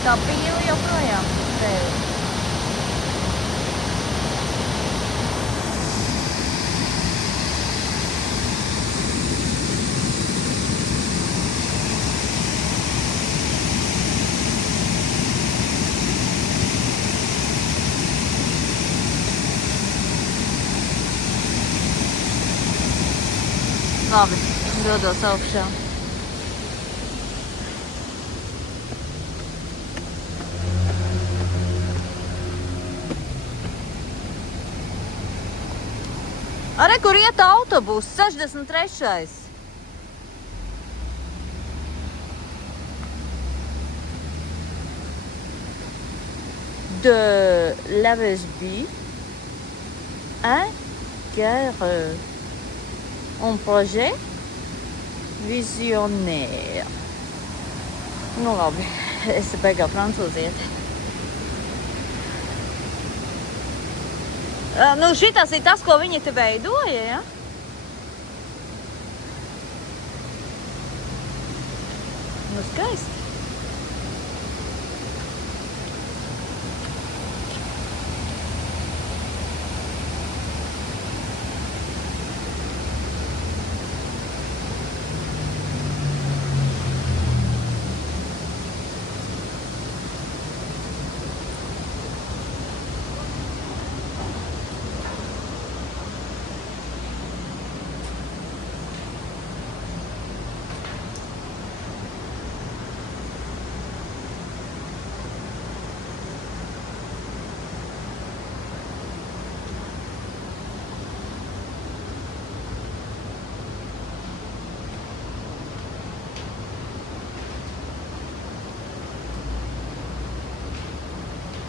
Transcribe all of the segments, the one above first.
Tā pīle joprojām tevi. Labi, dodos augšā. Are, kur iet autobus? 63. De Lavesby à Gare. Un projet visionnaire. Nu labi, es beigā francūzieti. Nu šitas ir tas, ko viņi te veidoja, ja? Nu skaisti.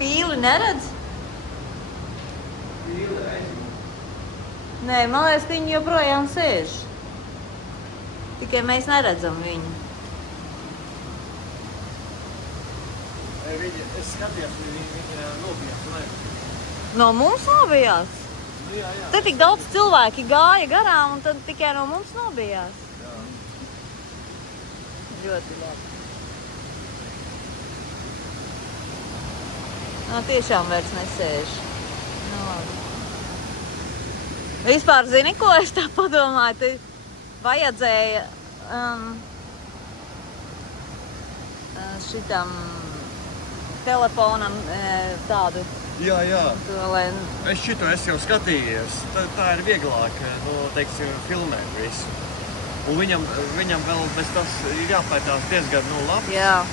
Pīli neredz? Pīli redz. Nē, man liekas, ka viņi joprojām sēž. Tikai mēs neredzam viņu. Es skatījos, viņa nobijās, vai? No mums nobijās? Nu, jā. Te tik daudz cilvēki gāja garām un tad tikai no mums nobijās. Jā. Ļoti labi. Tiešām vairs nesēž. Nu, labi. Vispār zini, ko es tā padomāju? Te vajadzēja šitam telefonam tādu. Jā. To, lai... Es šito jau skatījos. Tā ir vieglāk, teiksim, filmēt visu. Un viņam vēl bez tas ir jāpētās diezgan labi. Jā.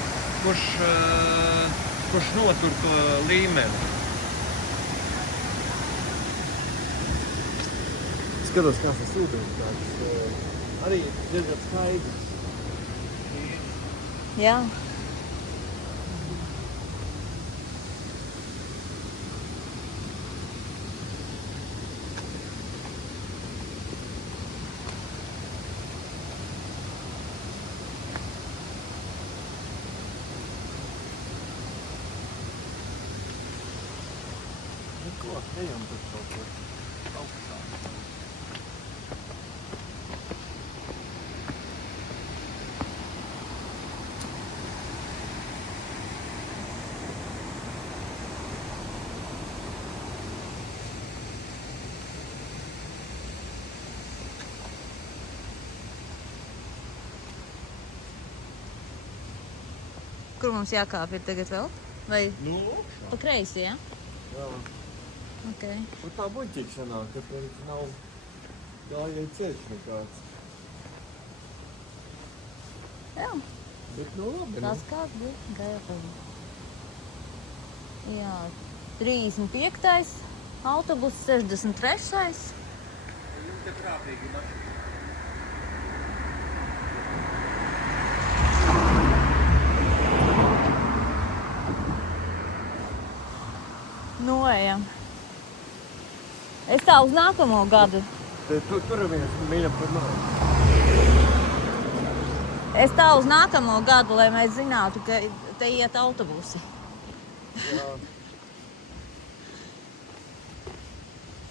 Kurš notur to līmeni. Skatos, kāds tas ūdens tāds. Arī diezgan skaidrs. Jā. Ko? Ejam tur kaut ko augstā. Kur mums jākāp ir tagad vēl? Vai Augšā. pa kreisi, ja? Jā. Okay. Un tā buļķīgi sanāk, ka tur nav gājēji ceļš nekāds. Jā. Bet labi. Tas kāds bija gairām. Jā. 35. autobus, 63. Jums te prātīgi mašīna. Nu, ejam. Es tā uz nākamo gadu. Tur viens mīļa par mani. Es tā uz nākamo gadu, lai mēs zinātu, ka te iet autobusi. Jā.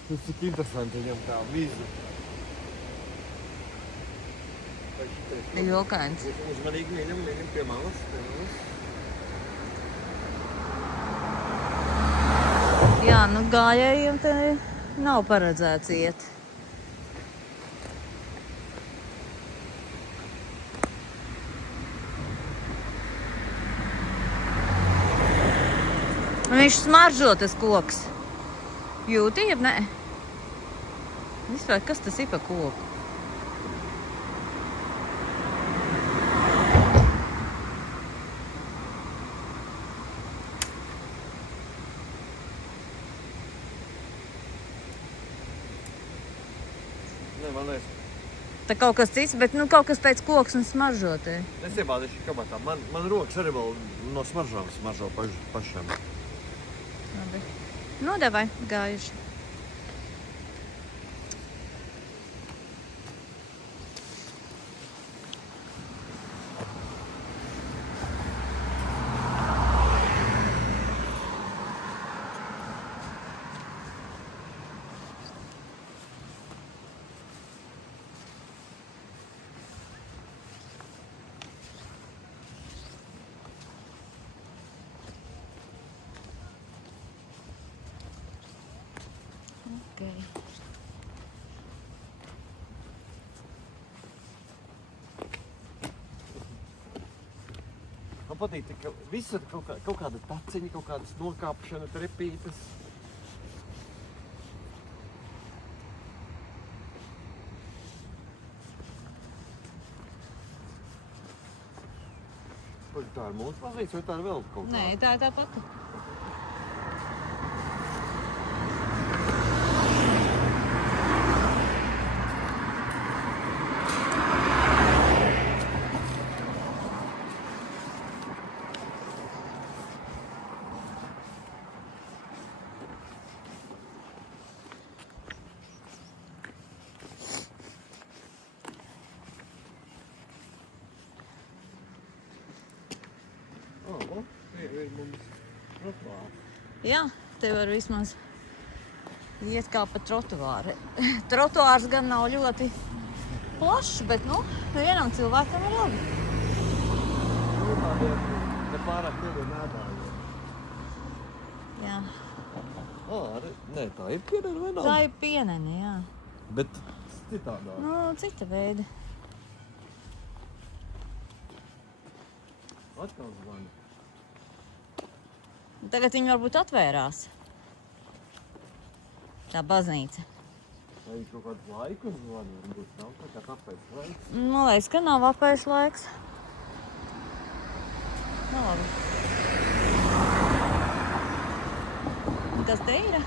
Tas cik interesanti viņam tā vīza. Jokains. Uzmanīgi mīļam pie malas. Jā, nu gājējiem te nav paredzēts iet. Viņš smaržo tas koks. Jūti, jeb nē? Vispār, kas tas ir pa koku? Ne, man liekas, Tā kaut kas cits, bet nu kaut kas pēc koks un smaržo te. es iebādīšu kabatā. Man rokas arī vēl no smaržām smaržo pašam. Labi. Nu, davai, gājuši. Okay. Man patīk, ka visur kaut kāda taciņa, kaut kādas nokāpšana, trepītes. Tā ir mūsu pozīcija vai tā ir vēl kaut kā? Nē, tā ir tā pati. Ir mums trotuāri. Jā, te var vismaz iet kā pa trotuāri. Trotuārs gan nav ļoti plašs, bet, nu, vienam cilvēkam ir labi. Nu, tādiem nepārāk lieliem ēdājiem. Jā, Nē, tā ir pienene vai nav? tā ir pienene, jā. Bet citādā. Nu, cita veida. Atkal zvani. Tagad viņi varbūt atvērās. Tā baznīca. Vai kaut kādu laiku zvani varbūt nav? Tā kā tāpēc laiks. Man liekas, ka nav apēs laiks. Nu, labi. Kas te ir?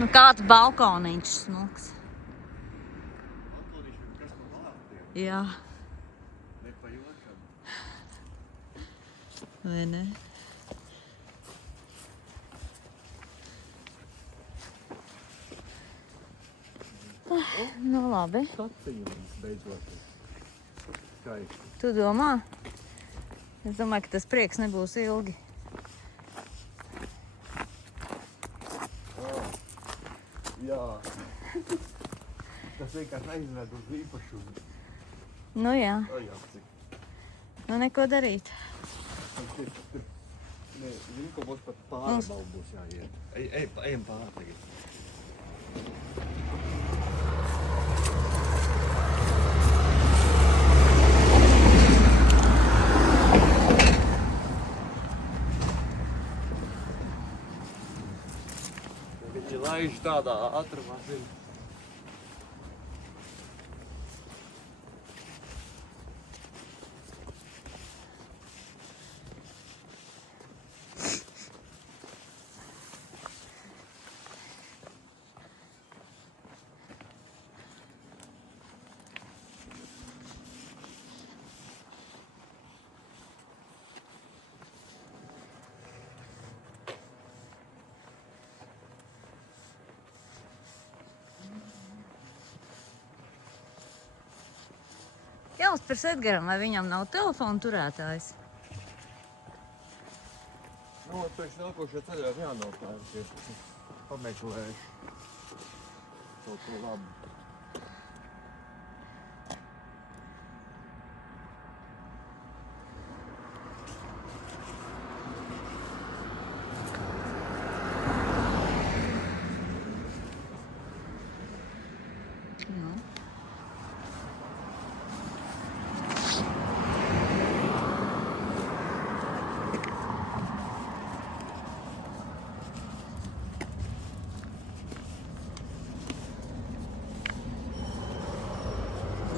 Nu, kāds balkoniņš smuks. Atlūdīšu, kas no vārtiem? Jā, Ne pa jokam. vai ne? Nu, labi. Taciņa mums beidzot. Skaisti. Tu domā? Es domāju, ka tas prieks nebūs ilgi. Jā. Tas vienkārši aizved uz īpašumu. Nu jā, Jā, cik. nu neko darīt. Nē, zini, ko mums pat pārbaudu būs jāiet. Ejam pār tagad. Viņi laiž tādā ātrumā, zini. Jāuzpers Edgaram, vai viņam nav telefona turētājs? Nu, pēc nākošajā ceļā ir jānopērk. Pameklēšu kaut ko labu. Nu.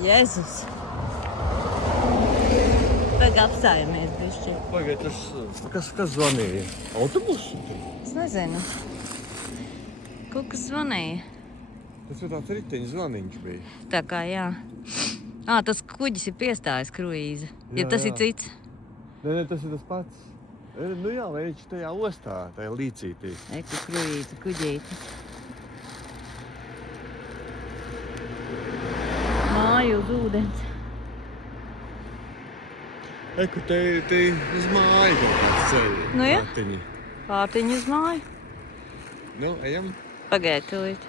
Jēzus! Tagad apstājamies bišķi. Pagaid, kas zvanīja? Autobusu? Es nezinu. Kaut kas zvanīja. Tas ir tāds riteņu zvaniņš bija. Tā kā jā. Tas kuģis ir piestājis kruīze. Ja Jā, tas jā. ir cits. Nē, tas ir tas pats. Nu jā, viņš tajā ostā, tajā līcītī. Eku kruīze, kuģīte. Māju uz ūdens. Eku, te uz māju kaut kāds ceļi. Nu jā. Ratiņi. Pārtiņu uz māju. Nu, ejam. Pagaid, tūlīt.